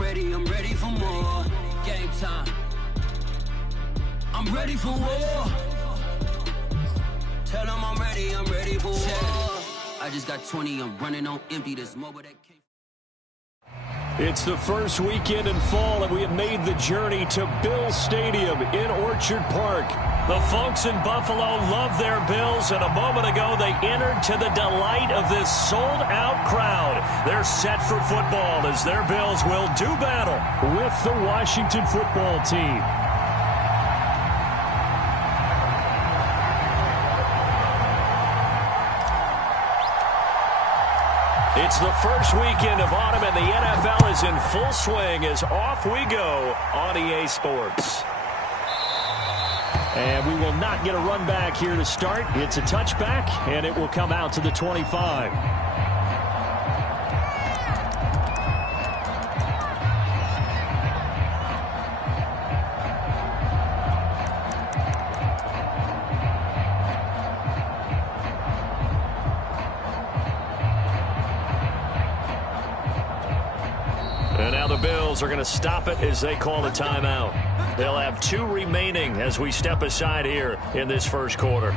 ready for more. Game time. I'm ready for war. Tell them I'm ready for war. I just got 20, I'm running on empty. This mobile that came. It's the first weekend in fall, and we have made the journey to Bills Stadium in Orchard Park. The folks in Buffalo love their Bills, and a moment ago they entered to the delight of this sold-out crowd. They're set for football as their Bills will do battle with the Washington football team. It's the first weekend of autumn, and the NFL is in full swing as off we go on EA Sports. And we will not get a run back here to start. It's a touchback, and it will come out to the 25. And now the Bills are going to stop it as they call a timeout. They'll have 2 remaining as we step aside here in this first quarter.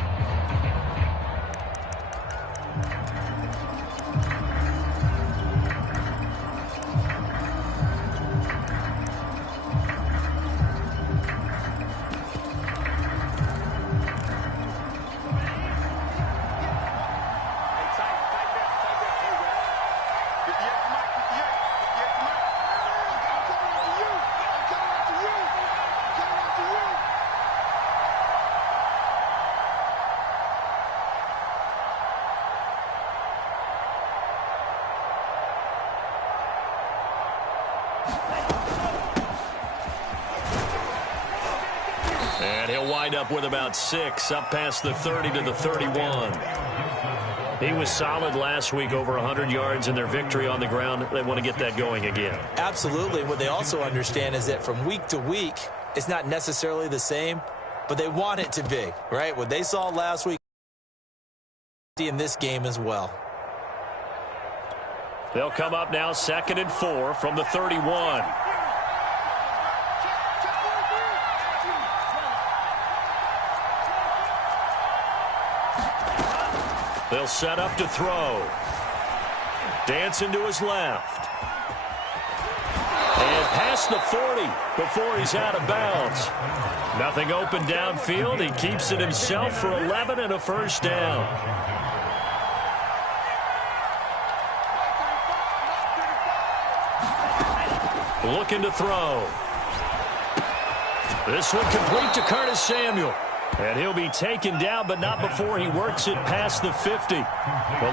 And he'll wind up with about 6, up past the 30 to the 31. He was solid last week, over 100 yards in their victory on the ground. They want to get that going again. Absolutely. What they also understand is that from week to week, it's not necessarily the same, but they want it to be, right? What they saw last week in this game as well. They'll come up now 2nd and 4 from the 31. They'll set up to throw. Dancing to his left. And past the 40 before he's out of bounds. Nothing open downfield. He keeps it himself for 11 and a first down. Looking to throw. This one complete to Curtis Samuel. And he'll be taken down, but not before he works it past the 50.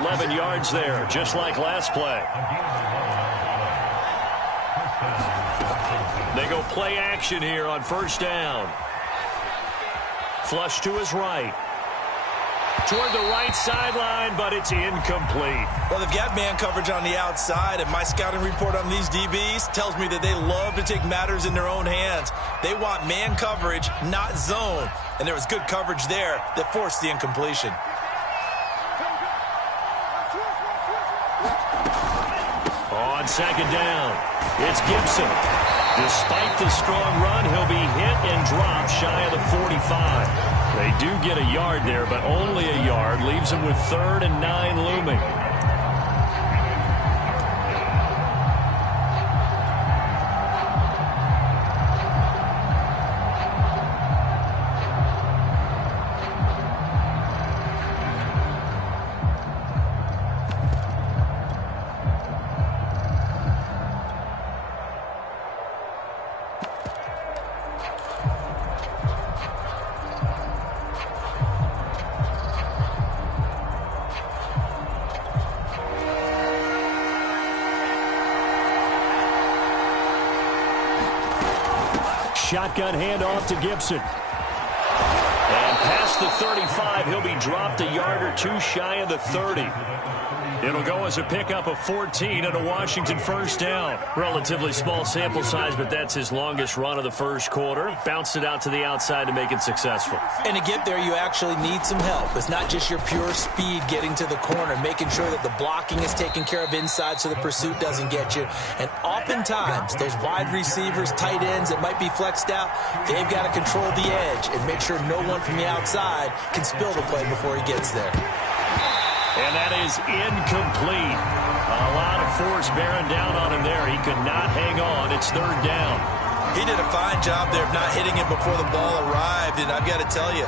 11 yards there, just like last play. They go play action here on first down. Flush to his right. Toward the right sideline, but it's incomplete. Well, they've got man coverage on the outside, and my scouting report on these DBs tells me that they love to take matters in their own hands. They want man coverage, not zone. And there was good coverage there that forced the incompletion. On second down, it's Gibson. Despite the strong run, he'll be hit and dropped shy of the 45. They do get a yard there, but only a yard. Leaves them with 3rd and 9 looming. Shotgun handoff to Gibson. And past the 35. He'll be dropped a yard or two shy of the 30. It'll go as a pickup of 14 and a Washington first down. Relatively small sample size, but that's his longest run of the first quarter. Bounced it out to the outside to make it successful. And to get there, you actually need some help. It's not just your pure speed getting to the corner, making sure that the blocking is taken care of inside so the pursuit doesn't get you. And oftentimes, those wide receivers, tight ends that might be flexed out, they've got to control the edge and make sure no one from the outside can spill the play before he gets there. And that is incomplete. A lot of force bearing down on him there. He could not hang on. It's third down. He did a fine job there of not hitting him before the ball arrived. And I've got to tell you,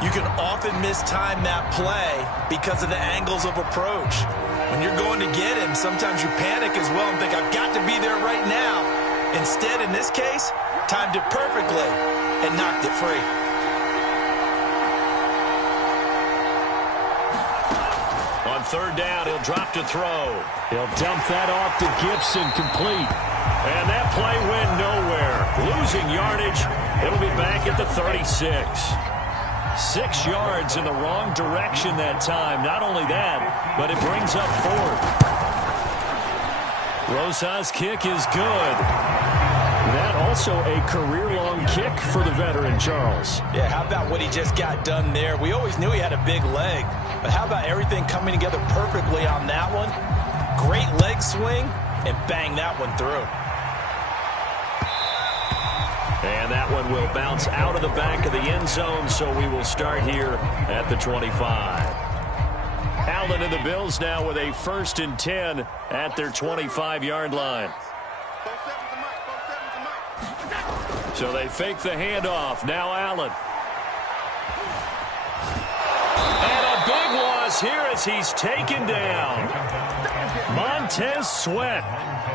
you can often mistime that play because of the angles of approach. When you're going to get him, sometimes you panic as well and think, I've got to be there right now. Instead, in this case, timed it perfectly and knocked it free. On third down, he'll drop to throw. He'll dump that off to Gibson, complete. And that play went nowhere. Losing yardage. It'll be back at the 36. 6 yards in the wrong direction that time. Not only that, but it brings up fourth. Rosas' kick is good. That also a career-long kick for the veteran, Charles. Yeah, how about what he just got done there? We always knew he had a big leg, but how about everything coming together perfectly on that one? Great leg swing, and bang that one through. And that one will bounce out of the back of the end zone, so we will start here at the 25. Allen and the Bills now with a 1st and 10 at their 25-yard line. So they fake the handoff. Now Allen. And a big loss here as he's taken down. Montez Sweat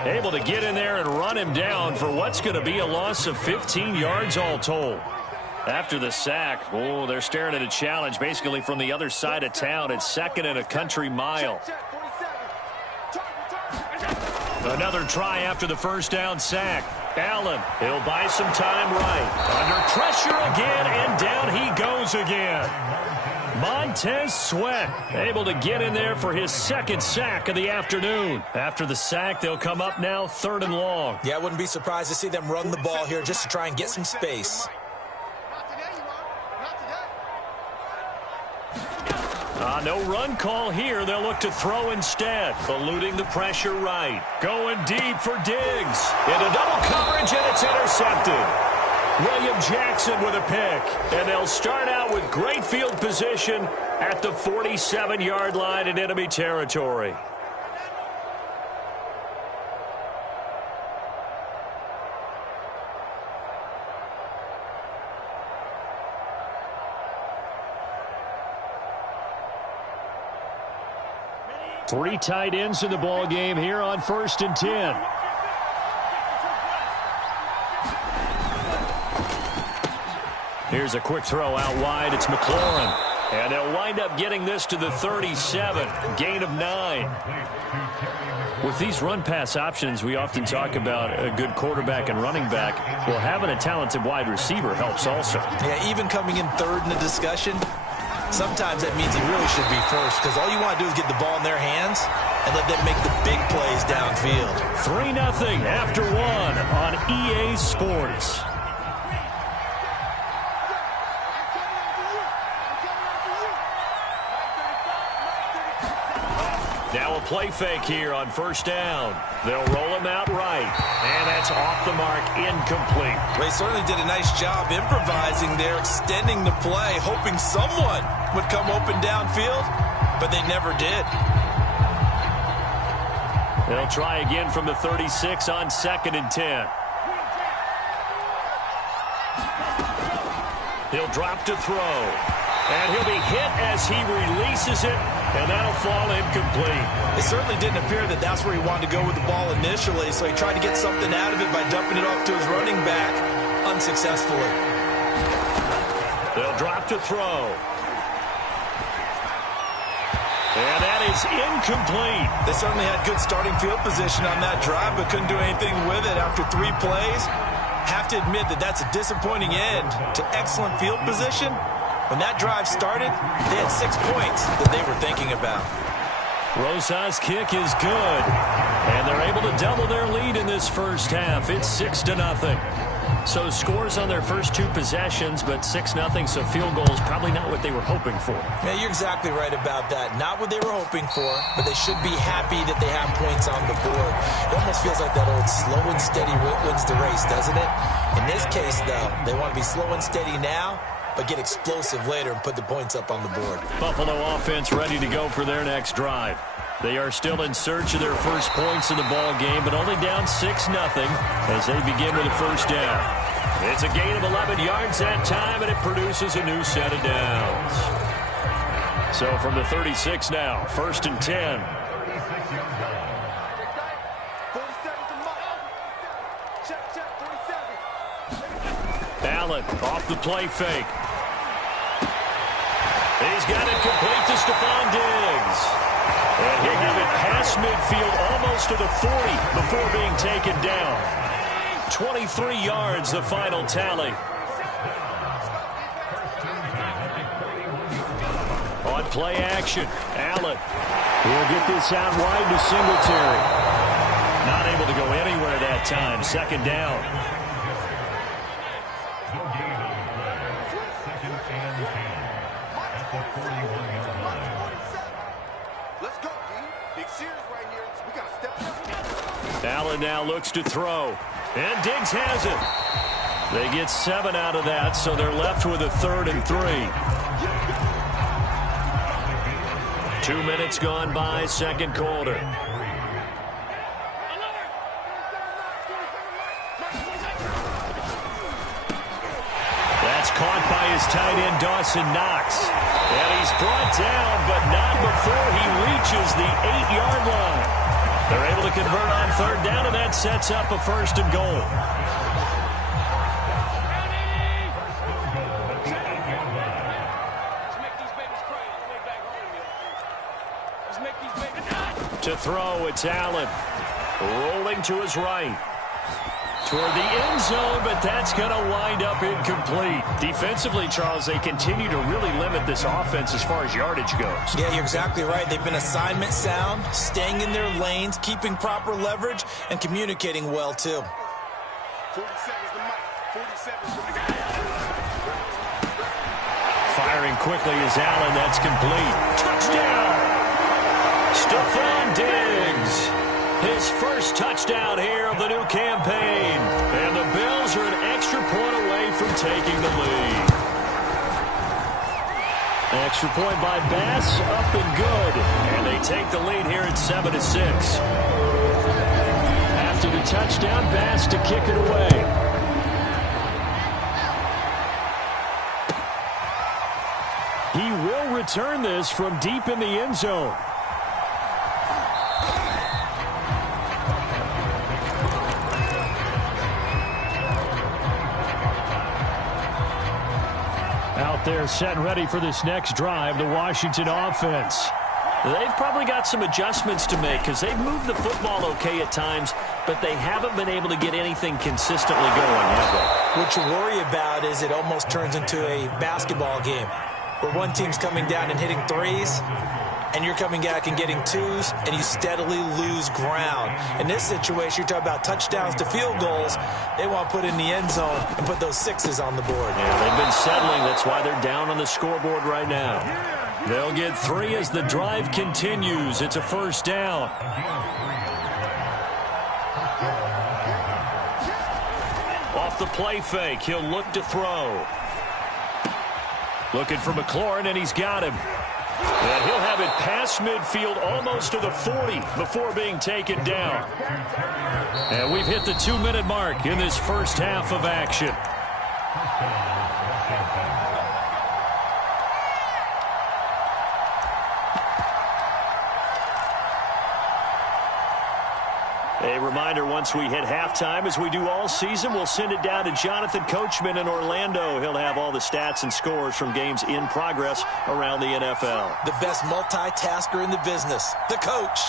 able to get in there and run him down for what's going to be a loss of 15 yards all told. After the sack, oh, they're staring at a challenge basically from the other side of town. It's 2nd and a country mile. Another try after the first down sack. Allen, he'll buy some time right. Under pressure again, and down he goes again. Montez Sweat able to get in there for his 2nd sack of the afternoon. After the sack, they'll come up now 3rd and long. Yeah, I wouldn't be surprised to see them run the ball here just to try and get some space. No run call here. They'll look to throw instead. Eluding the pressure right. Going deep for Diggs. Into double coverage, and it's intercepted. William Jackson with a pick. And they'll start out with great field position at the 47-yard line in enemy territory. Three tight ends in the ball game here on 1st and 10. Here's a quick throw out wide. It's McLaurin. And they'll wind up getting this to the 37. Gain of 9. With these run-pass options, we often talk about a good quarterback and running back. Well, having a talented wide receiver helps also. Yeah, even coming in 3rd in the discussion, sometimes that means he really should be first, because all you want to do is get the ball in their hands and let them make the big plays downfield. 3-0 after 1 on EA Sports. Now a play fake here on 1st down. They'll roll him out right. And that's off the mark, incomplete. They certainly did a nice job improvising there, extending the play, hoping someone would come open downfield, but they never did. They'll try again from the 36 on 2nd and 10. He'll drop to throw. And he'll be hit as he releases it, and that'll fall incomplete. It certainly didn't appear that that's where he wanted to go with the ball initially, so he tried to get something out of it by dumping it off to his running back unsuccessfully. They'll drop to throw. And that is incomplete. They certainly had good starting field position on that drive, but couldn't do anything with it after 3 plays. Have to admit that that's a disappointing end to excellent field position, When that drive started, they had 6 points that they were thinking about. Rosas' kick is good, and they're able to double their lead in this first half. It's 6-0. So scores on their first 2 possessions, but 6-0, so field goals probably not what they were hoping for. Yeah, you're exactly right about that. Not what they were hoping for, but they should be happy that they have points on the board. It almost feels like that old slow and steady wins the race, doesn't it? In this case, though, they want to be slow and steady now, but get explosive later and put the points up on the board. Buffalo offense ready to go for their next drive. They are still in search of their first points in the ball game, but only down 6-0 as they begin with a first down. It's a gain of 11 yards that time, and it produces a new set of downs. So from the 36 now, 1st and 10. Allen off the play fake. He's got it complete to Stephon Diggs. And he'll have it past midfield almost to the 40 before being taken down. 23 yards, the final tally. On play action, Allen will get this out wide to Singletary. Not able to go anywhere that time. 2nd down. Allen now looks to throw, and Diggs has it. They get 7 out of that, so they're left with a 3rd and 3. 2 minutes gone by, 2nd quarter. That's caught by his tight end, Dawson Knox. And he's brought down, but not before he reaches the 8-yard line. They're able to convert on 3rd down, and that sets up a 1st and goal. To throw, it's Allen. Rolling to his right. Toward the end zone, but that's going to wind up incomplete. Defensively, Charles, they continue to really limit this offense as far as yardage goes. Yeah, you're exactly right. They've been assignment sound, staying in their lanes, keeping proper leverage, and communicating well, too. 47's the mic. 47's the mic. Firing quickly is Allen. That's complete. Touchdown! Stephon Diggs. His first touchdown here of the new campaign. And the Bills are an extra point away from taking the lead. Extra point by Bass, up and good. And they take the lead here at 7-6. After the touchdown, Bass to kick it away. He will return this from deep in the end zone. Out there set and ready for this next drive, the Washington offense. They've probably got some adjustments to make because they've moved the football okay at times, but they haven't been able to get anything consistently going, have they? What you worry about is it almost turns into a basketball game where one team's coming down and hitting threes, and you're coming back and getting twos, and you steadily lose ground. In this situation, you're talking about touchdowns to field goals. They want to put in the end zone and put those 6s on the board. Yeah, they've been settling. That's why they're down on the scoreboard right now. They'll get 3 as the drive continues. It's a 1st down. Off the play fake, he'll look to throw. Looking for McLaurin, and he's got him. And he'll have it past midfield almost to the 40 before being taken down. And we've hit the 2-minute mark in this first half of action. A reminder, once we hit halftime, as we do all season, we'll send it down to Jonathan Coachman in Orlando. He'll have all the stats and scores from games in progress around the NFL. The best multitasker in the business, the coach.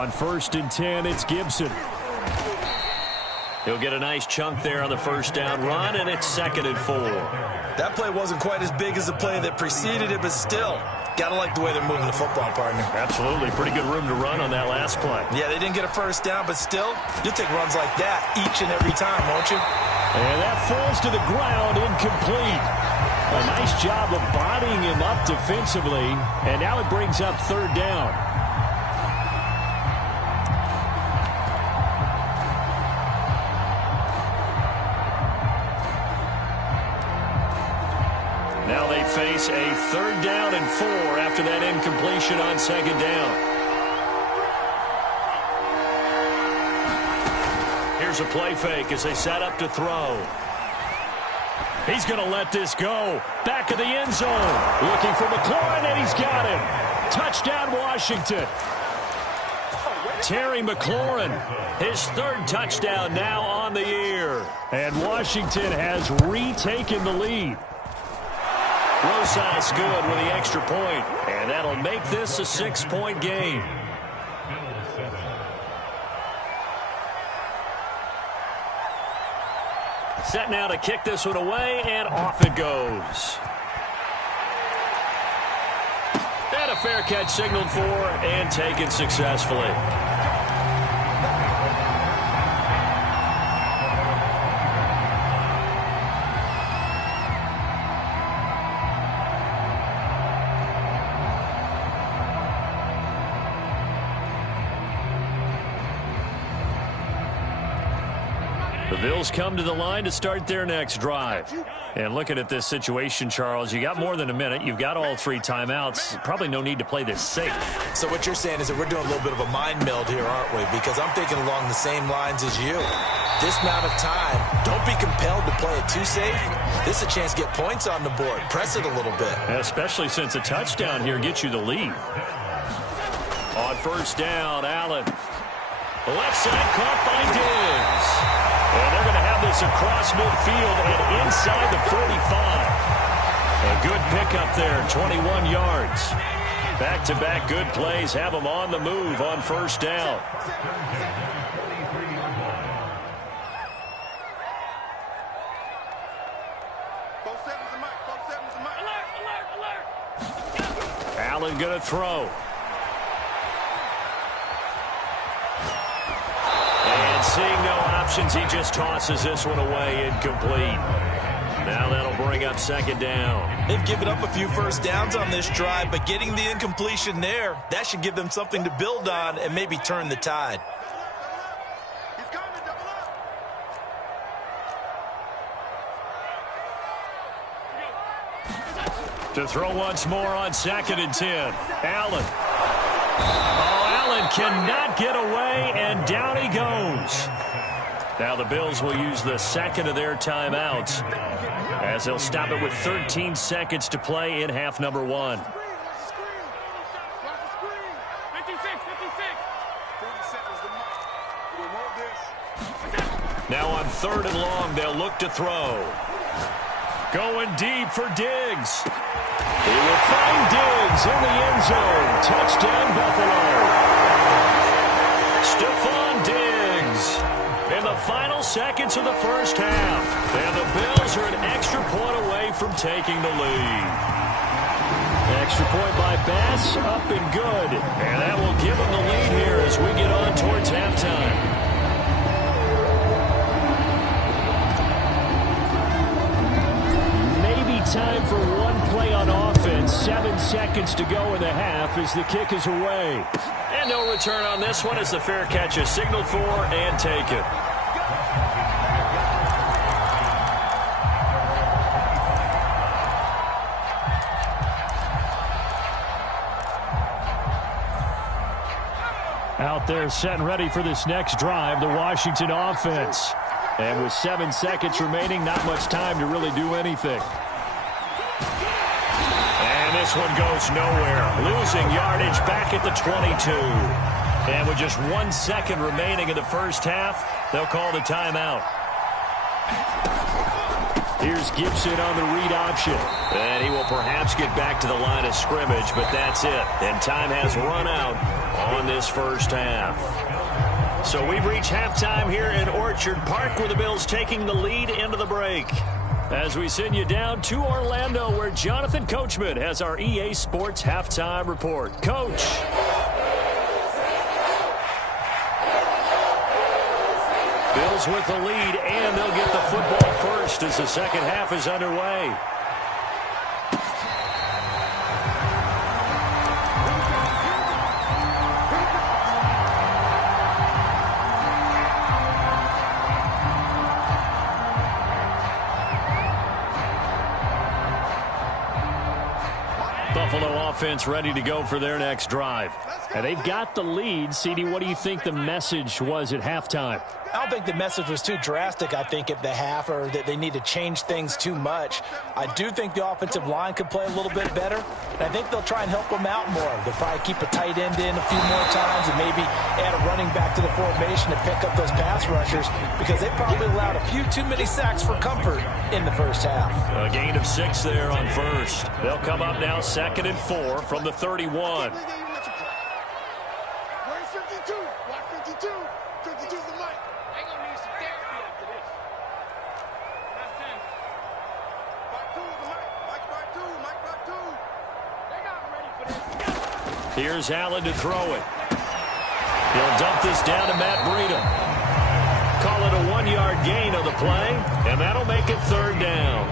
On 1st and 10, it's Gibson. He'll get a nice chunk there on the first down run, and it's 2nd and 4. That play wasn't quite as big as the play that preceded it, but still, gotta like the way they're moving the football, partner. Absolutely. Pretty good room to run on that last play. Yeah, they didn't get a first down, but still, you'll take runs like that each and every time, won't you? And that falls to the ground, incomplete. A nice job of bodying him up defensively, and now it brings up 3rd down. Now they face a 3rd down and 4 after that incompletion on 2nd down. Here's a play fake as they set up to throw. He's going to let this go. Back of the end zone. Looking for McLaurin, and he's got him. Touchdown, Washington. Terry McLaurin, his 3rd touchdown now on the year. And Washington has retaken the lead. Rosas good with the extra point, and that'll make this a 6-point game. Set now to kick this one away, and off it goes. And a fair catch signaled for and taken successfully. The Bills come to the line to start their next drive. And looking at this situation, Charles, you got more than a minute. You've got all 3 timeouts. Probably no need to play this safe. So what you're saying is that we're doing a little bit of a mind meld here, aren't we? Because I'm thinking along the same lines as you. This amount of time, don't be compelled to play it too safe. This is a chance to get points on the board. Press it a little bit. Especially since a touchdown here gets you the lead. On 1st down, Allen. Left side caught by Diggs. And they're going to have this across midfield and inside the 45. A good pickup there, 21 yards. Back-to-back good plays have them on the move on 1st down. Allen going to throw. And seeing no options, he just tosses this one away, incomplete. Now that'll bring up 2nd down. They've given up a few first downs on this drive, but getting the incompletion there, that should give them something to build on and maybe turn the tide. To throw once more on 2nd and 10. Allen. Oh, Allen cannot get away, and down he goes. Now the Bills will use the 2nd of their timeouts as they'll stop it with 13 seconds to play in half number 1. Now on 3rd and long, they'll look to throw. Going deep for Diggs. He will find Diggs in the end zone. Touchdown, Buffalo. Stephon Diggs in the final seconds of the first half. And the Bills are an extra point away from taking the lead. Extra point by Bass, up and good. And that will give them the lead here as we get on towards halftime. Time for one play on offense. 7 seconds to go in the half as the kick is away. And no return on this one as the fair catch is signaled for and taken. Out there set and ready for this next drive, the Washington offense. And with 7 seconds remaining, not much time to really do anything. And this one goes nowhere. Losing yardage back at the 22. And with just 1 second remaining in the first half, they'll call the timeout. Here's Gibson on the read option. And he will perhaps get back to the line of scrimmage, but that's it. And time has run out on this first half. So we've reached halftime here in Orchard Park, where the Bills taking the lead into the break. As we send you down to Orlando, where Jonathan Coachman has our EA Sports halftime report. Coach. Bills with the lead, and they'll get the football first as the second half is underway. Buffalo offense ready to go for their next drive. And they've got the lead. CD, what do you think the message was at halftime? I don't think the message was too drastic, I think, at the half, or that they need to change things too much. I do think the offensive line could play a little bit better, and I think they'll try and help them out more. They'll probably keep a tight end in a few more times and maybe add a running back to the formation to pick up those pass rushers, because they probably allowed a few too many sacks for comfort in the first half. A gain of 6 there on first. They'll come up now 2nd and 4 from the 31. Where's 52? Watch 52. 52's the mic. They gonna need some therapy after this. That's 10. Part 2 is the mic. Mike part 2. Mike part 2. They not ready for this. Here's Allen to throw it. He'll dump this down to Matt Breida. Call it a 1-yard gain on the play, and that'll make it 3rd down.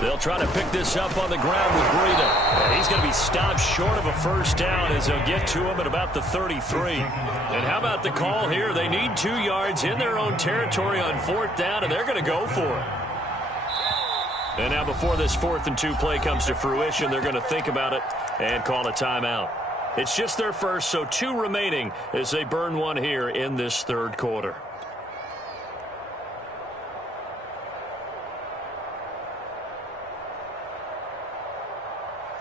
They'll try to pick this up on the ground with Breida. And he's going to be stopped short of a first down as they'll get to him at about the 33. And how about the call here? They need 2 yards in their own territory on 4th down, and they're going to go for it. And now before this 4th and 2 play comes to fruition, they're going to think about it and call a timeout. It's just their first, so 2 remaining as they burn one here in this 3rd quarter.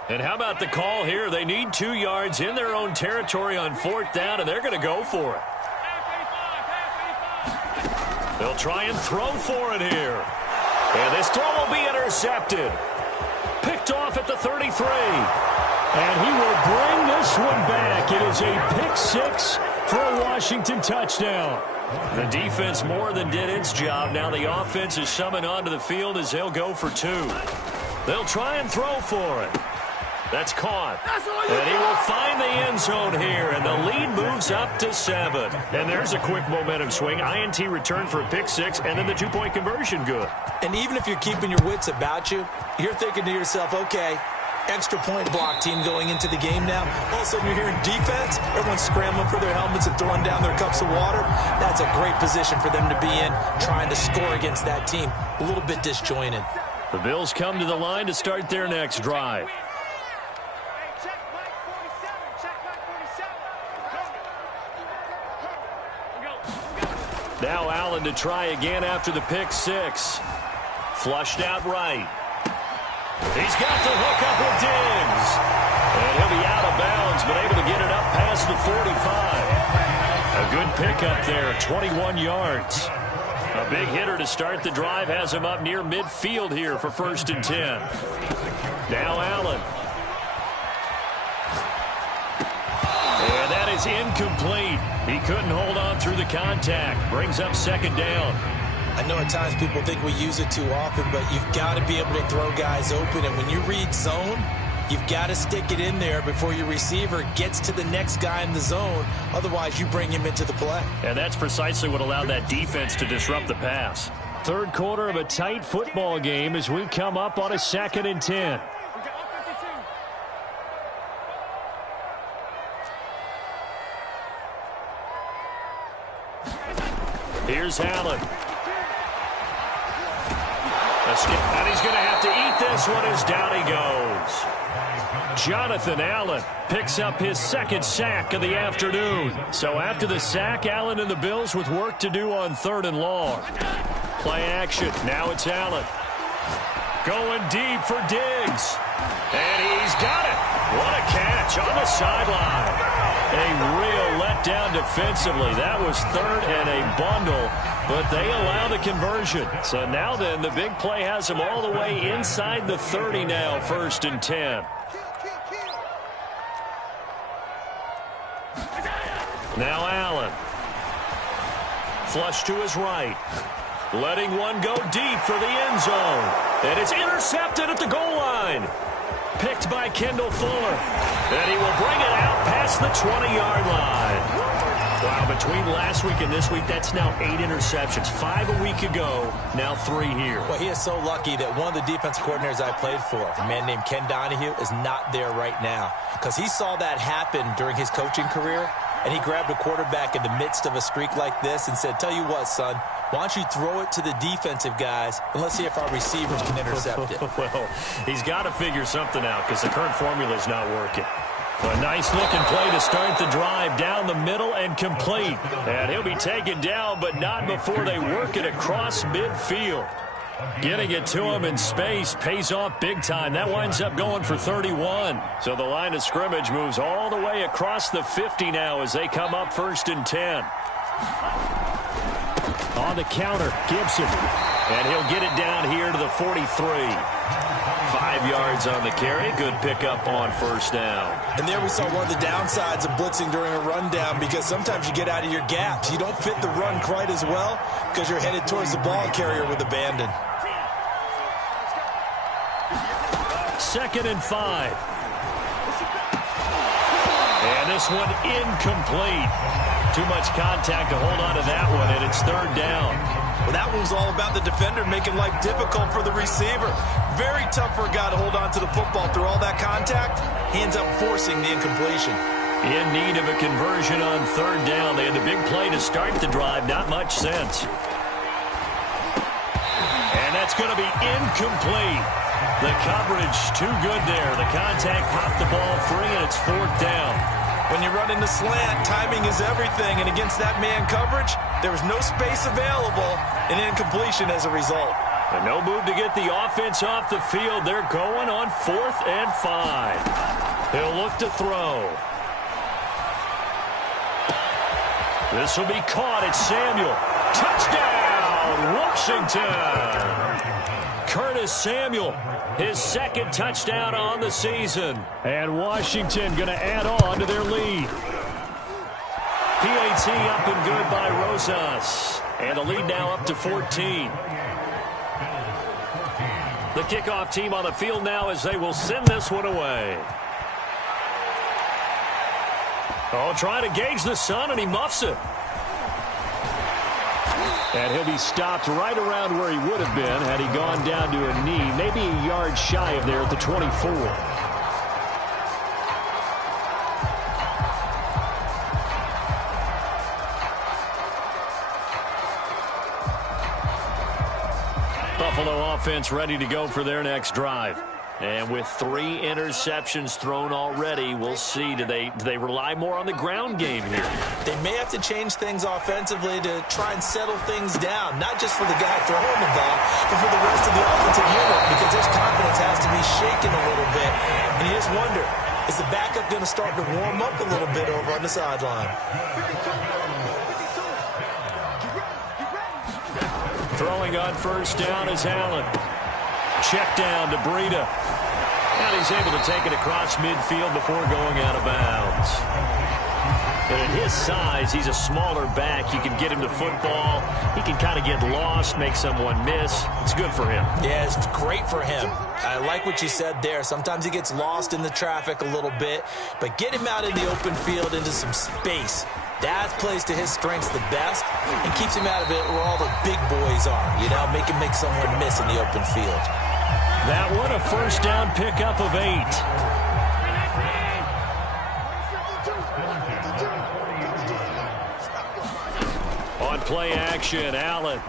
And how about the call here? They need 2 yards in their own territory on 4th down, and they're going to go for it. They'll try and throw for it here. And this throw will be intercepted. Picked off at the 33. And he will bring this one back. It is a pick 6 for a Washington touchdown. The defense more than did its job. Now the offense is summoned onto the field as they'll go for 2. They'll try and throw for it. That's caught. And he will find the end zone here, and the lead moves up to 7. And there's a quick momentum swing. INT return for a pick 6, and then the 2-point conversion good. And even if you're keeping your wits about you, you're thinking to yourself, okay, extra point block team going into the game now. All of a sudden you're hearing defense. Everyone's scrambling for their helmets and throwing down their cups of water. That's a great position for them to be in, trying to score against that team. A little bit disjointed. The Bills come to the line to start their next drive. Now Allen to try again after the pick 6. Flushed out right. He's got the hook up with Diggs. And he'll be out of bounds, but able to get it up past the 45. A good pickup there, 21 yards. A big hitter to start the drive has him up near midfield here for 1st and 10. Now Allen. And that is incomplete. He couldn't hold on through the contact. Brings up 2nd down. I know at times people think we use it too often, but you've got to be able to throw guys open. And when you read zone, you've got to stick it in there before your receiver gets to the next guy in the zone. Otherwise, you bring him into the play. And that's precisely what allowed that defense to disrupt the pass. 3rd quarter of a tight football game as we come up on a 2nd and 10. Here's Allen. And he's going to have to eat this one as down he goes. Jonathan Allen picks up his 2nd sack of the afternoon. So after the sack, Allen and the Bills with work to do on 3rd and long. Play action. Now it's Allen. Going deep for Diggs. And he's got it. What a catch on the sideline. A real letdown shut down defensively. That was third and a bundle, but they allow the conversion. So now then, the big play has them all the way inside the 30 now, 1st and 10. Now Allen. Flush to his right. Letting one go deep for the end zone. And it's intercepted at the goal line. Picked by Kendall Fuller. And he will bring it out past the 20-yard line. Wow, between last week and this week, that's now 8 interceptions. 5 a week ago, now 3 here. Well, he is so lucky that one of the defense coordinators I played for, a man named Ken Donahue, is not there right now. Because he saw that happen during his coaching career, and he grabbed a quarterback in the midst of a streak like this and said, tell you what, son, why don't you throw it to the defensive guys, and let's see if our receivers can intercept it. Well, he's got to figure something out because the current formula is not working. A nice-looking play to start the drive down the middle and complete. And he'll be taken down, but not before they work it across midfield. Getting it to him in space pays off big time. That winds up going for 31. So the line of scrimmage moves all the way across the 50 now as they come up 1st and 10. On the counter, Gibson. And he'll get it down here to the 43. 5 yards on the carry. Good pickup on 1st down. And there we saw one of the downsides of blitzing during a rundown, because sometimes you get out of your gaps. You don't fit the run quite as well because you're headed towards the ball carrier with abandon. 2nd and 5. And this one incomplete. Too much contact to hold on to that one, and it's 3rd down. Well, that one was all about the defender making life difficult for the receiver. Very tough for a guy to hold on to the football through all that contact. He ends up forcing the incompletion. In need of a conversion on 3rd down. They had the big play to start the drive. Not much sense. And that's going to be incomplete. The coverage too good there. The contact popped the ball free, and it's 4th down. When you run in the slant, timing is everything. And against that man coverage, there was no space available, and incompletion as a result. And no move to get the offense off the field. They're going on 4th and 5. He'll look to throw. This will be caught. It's Samuel. Touchdown, Washington. Curtis Samuel, his 2nd touchdown on the season. And Washington going to add on to their lead. PAT up and good by Rosas. And the lead now up to 14. The kickoff team on the field now as they will send this one away. Oh, trying to gauge the sun, and he muffs it. And he'll be stopped right around where he would have been had he gone down to a knee, maybe a yard shy of there at the 24. Buffalo offense ready to go for their next drive. And with 3 interceptions thrown already, we'll see. Do they rely more on the ground game here? They may have to change things offensively to try and settle things down, not just for the guy throwing the ball, but for the rest of the offensive unit, because his confidence has to be shaken a little bit. And you just wonder, is the backup going to start to warm up a little bit over on the sideline? Throwing on 1st down is Allen. Check down to Breida. And he's able to take it across midfield before going out of bounds. And at his size, he's a smaller back. You can get him to football. He can kind of get lost, make someone miss. It's good for him. Yeah, it's great for him. I like what you said there. Sometimes he gets lost in the traffic a little bit, but get him out in the open field into some space. That plays to his strengths the best and keeps him out of it where all the big boys are. You know, make him make someone miss in the open field. That one, a 1st down pickup of 8. On play action, Allen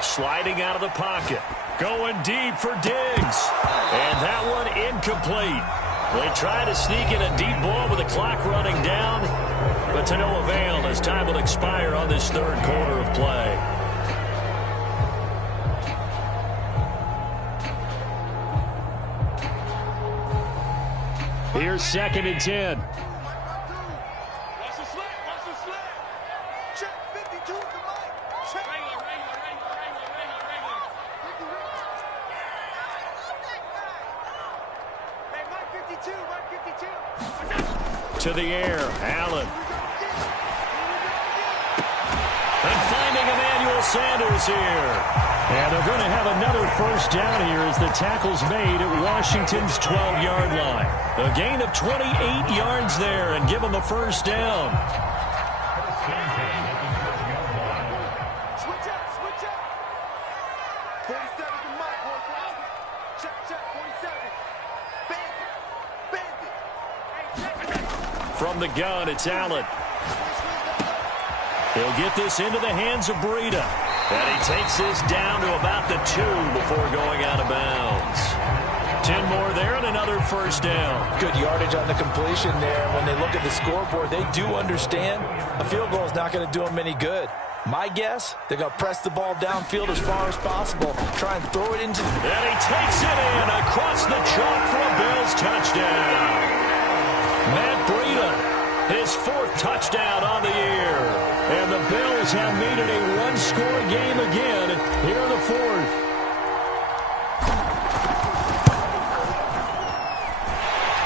sliding out of the pocket, going deep for Diggs, and that one incomplete. They try to sneak in a deep ball with the clock running down, but to no avail as time will expire on this 3rd quarter of play. Here's 2nd and 10. to the air. Allen. And finding Emmanuel Sanders here. And they're going to have another first down here as the tackle's made at Washington's 12-yard line. A gain of 28 yards there and give them a first down. Switch up, switch up. 47 to Mike, boys. Check, 47. Bandit. From the gun, it's Allen. He'll get this into the hands of Breida. And he takes this down to about the 2 before going out of bounds. 10 more there and another first down. Good yardage on the completion there. When they look at the scoreboard, they do understand a field goal is not going to do them any good. My guess, they're going to press the ball downfield as far as possible, try and throw it into... And he takes it in across the chalk for a Bills touchdown. Matt Breida, his 4th touchdown on the year. And the Bills have made it a one-score game again here in the 4th.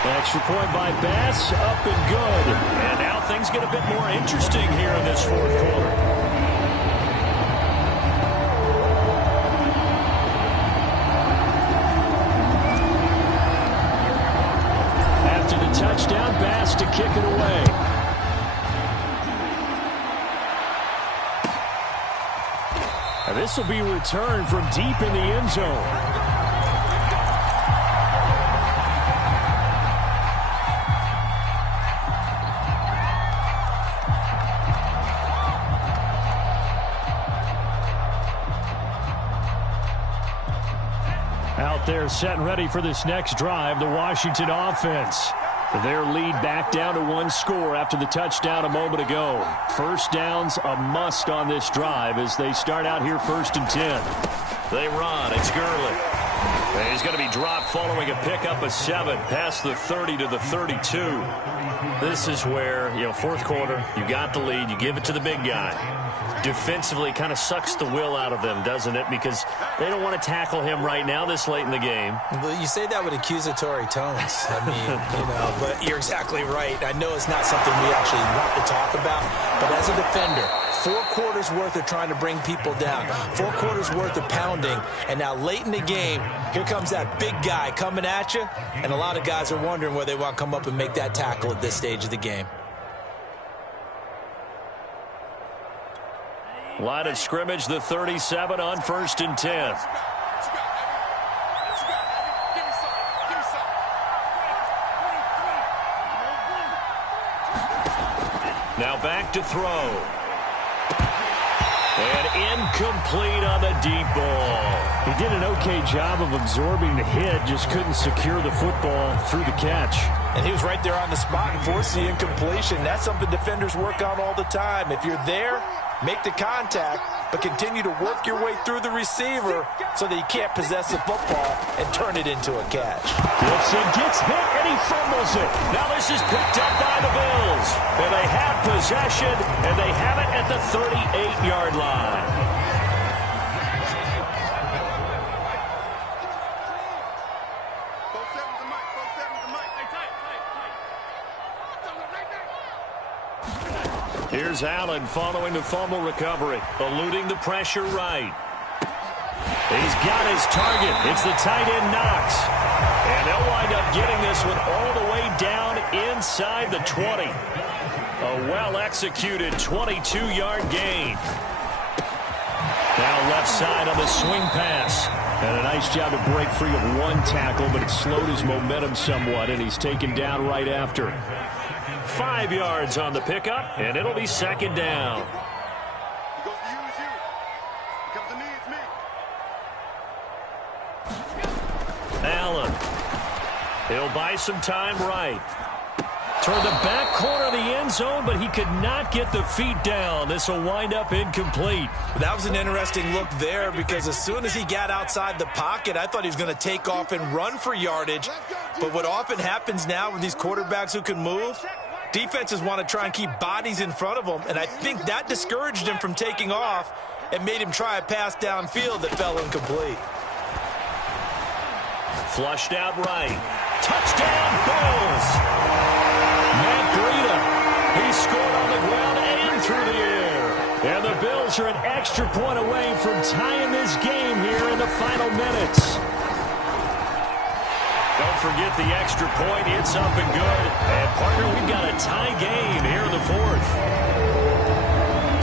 Extra point by Bass, up and good. And now things get a bit more interesting here in this 4th quarter. After the touchdown, Bass to kick it away. This will be returned from deep in the end zone. Out there set and ready for this next drive, the Washington offense. Their lead back down to 1 score after the touchdown a moment ago. First down's a must on this drive as they start out here 1st and 10. They run. It's Gurley. And he's going to be dropped following a pickup of 7 past the 30 to the 32. This is where, 4th quarter, you got the lead, you give it to the big guy. Defensively kind of sucks the will out of them, doesn't it? Because they don't want to tackle him right now this late in the game. Well, you say that with accusatory tones. I mean, but you're exactly right. I know it's not something we actually want to talk about, but as a defender, 4 quarters worth of trying to bring people down, 4 quarters worth of pounding, and now late in the game, here comes that big guy coming at you, and a lot of guys are wondering whether they want to come up and make that tackle at this stage of the game. Line of scrimmage, the 37 on 1st and 10. Now back to throw. And incomplete on the deep ball. He did an okay job of absorbing the hit, just couldn't secure the football through the catch. And he was right there on the spot and forced the incompletion. That's something defenders work on all the time. If you're there, make the contact, but continue to work your way through the receiver so that you can't possess the football and turn it into a catch. Gibson gets hit and he fumbles it. Now this is picked up by the Bills. And they have possession, and they have it at the 38-yard line. Here's Allen following the fumble recovery, eluding the pressure right. He's got his target. It's the tight end Knox. And they'll wind up getting this one all the way down inside the 20. A well-executed 22-yard gain. Now left side on the swing pass. And a nice job to break free of 1 tackle, but it slowed his momentum somewhat, and he's taken down right after. 5 yards on the pickup, and it'll be 2nd down. He goes to use you. He comes to me, it's me. Allen. He'll buy some time right. Toward the back corner of the end zone, but he could not get the feet down. This will wind up incomplete. That was an interesting look there because as soon as he got outside the pocket, I thought he was going to take off and run for yardage. But what often happens now with these quarterbacks who can move, defenses want to try and keep bodies in front of them, and I think that discouraged him from taking off and made him try a pass downfield that fell incomplete. Flushed out right. Touchdown, Bills! Matt Breida Bucks are an extra point away from tying this game here in the final minutes. Don't forget the extra point. It's up and good. And, partner, we've got a tie game here in the fourth.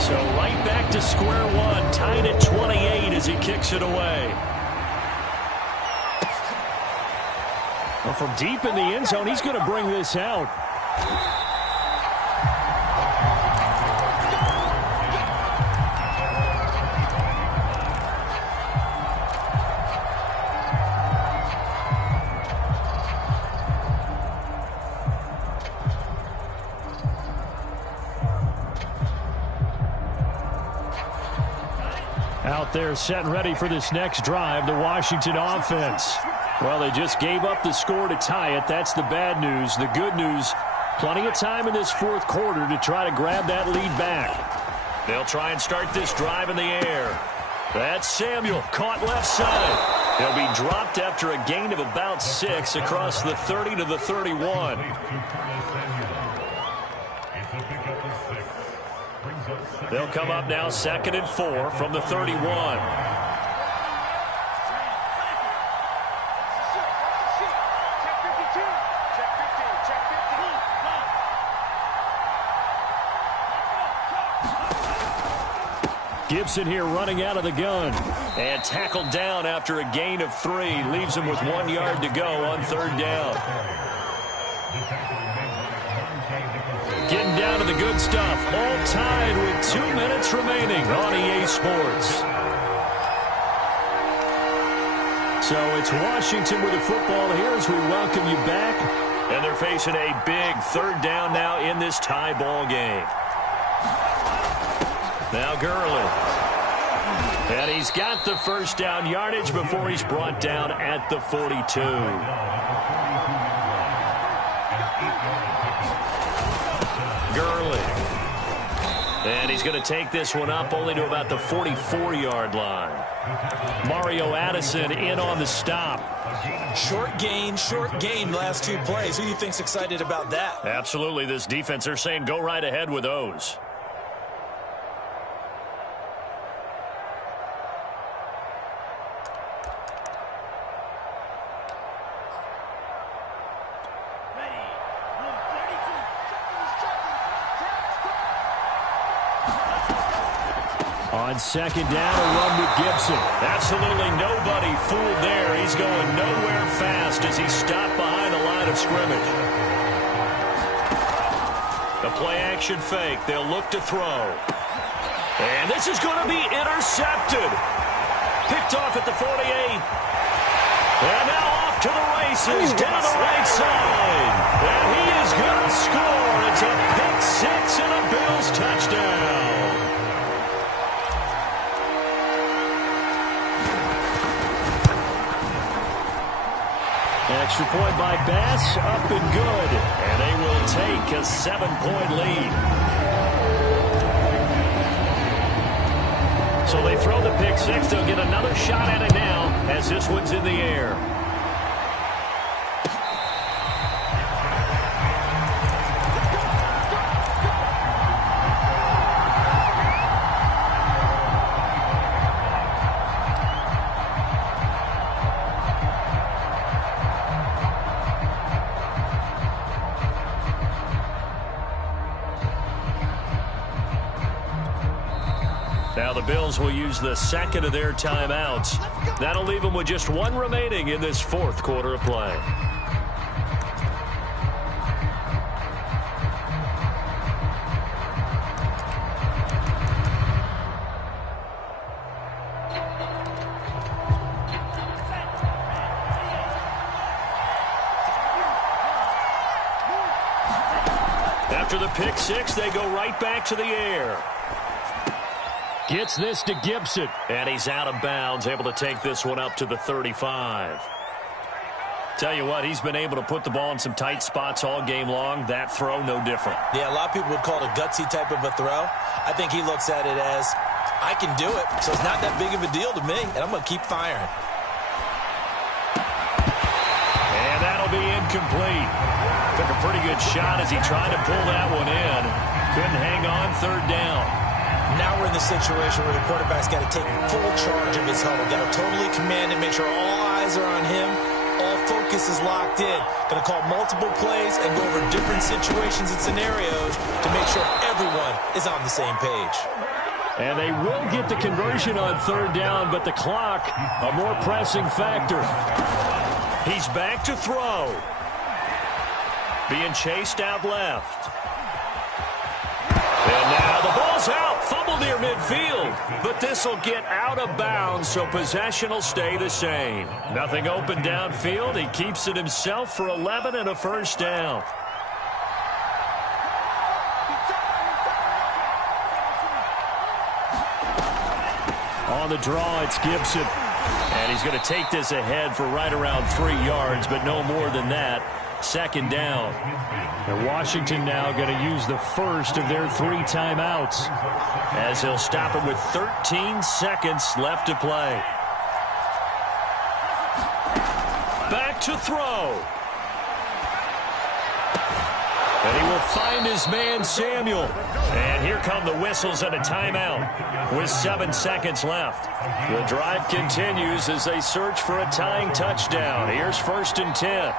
So right back to square one, tied at 28 as he kicks it away. Well, from deep in the end zone, he's going to bring this out. Out there set and ready for this next drive, the Washington offense. Well, they just gave up the score to tie it. That's the bad news. The good news, plenty of time in this fourth quarter to try to grab that lead back. They'll try and start this drive in the air. That's Samuel, caught left side. He'll be dropped after a gain of about 6 across the 30 to the 31. They'll come up now 2nd and 4 from the 31. Gibson here running out of the gun. And tackled down after a gain of 3. Leaves him with 1 yard to go on 3rd down. Getting down to the good stuff. All tied with 2 minutes remaining on EA Sports. So it's Washington with the football here as we welcome you back. And they're facing a big 3rd down now in this tie ball game. Now Gurley. And he's got the 1st down yardage before he's brought down at the 42. Gurley. And he's going to take this one up only to about the 44-yard line. Mario Addison in on the stop. Short gain last 2 plays. Who do you think's excited about that? Absolutely. This defense, they're saying go right ahead with those. On 2nd down, a run with Gibson. Absolutely nobody fooled there. He's going nowhere fast as he stopped behind the line of scrimmage. The play-action fake. They'll look to throw. And this is going to be intercepted. Picked off at the 48. And now off to the races down the right side. And he is going to score. It's a pick 6 and a Bills touchdown. Extra point by Bass, up and good. And they will take a 7-point lead. So they throw the pick 6. They'll get another shot at it now as this one's in the air. Now the Bills will use the 2nd of their timeouts. That'll leave them with just 1 remaining in this 4th quarter of play. After the pick 6, they go right back to the air. Gets this to Gibson. And he's out of bounds, able to take this one up to the 35. Tell you what, he's been able to put the ball in some tight spots all game long. That throw, no different. Yeah, a lot of people would call it a gutsy type of a throw. I think he looks at it as, I can do it, so it's not that big of a deal to me, and I'm going to keep firing. And that'll be incomplete. Took a pretty good shot as he tried to pull that one in. Couldn't hang on 3rd down. Now we're in the situation where the quarterback's got to take full charge of his huddle. Got to totally command it, make sure all eyes are on him. All focus is locked in. Going to call multiple plays and go over different situations and scenarios to make sure everyone is on the same page. And they will get the conversion on third down, but the clock, a more pressing factor. He's back to throw. Being chased out left. And now the ball's out. Fumble near midfield. But this will get out of bounds, so possession will stay the same. Nothing open downfield. He keeps it himself for 11 and a first down. On the draw, it's Gibson. And he's going to take this ahead for right around 3 yards, but no more than that. Second down. And Washington now going to use the first of their 3 timeouts, as he'll stop it with 13 seconds left to play. Back to throw. And he will find his man, Samuel. And here come the whistles and a timeout with 7 seconds left. The drive continues as they search for a tying touchdown. Here's 1st and 10.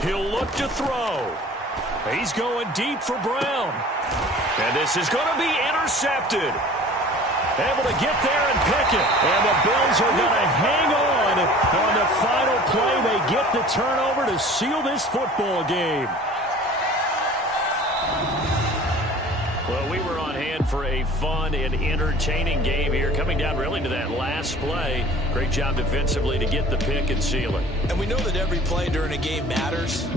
He'll look to throw. He's going deep for Brown. And this is going to be intercepted. Able to get there and pick it. And the Bills are going to hang on the final play. They get the turnover to seal this football game. Well, we were on hand for a fun and entertaining game here. Coming down really to that last play. Great job defensively to get the pick and seal it. And we know that every play during a game matters.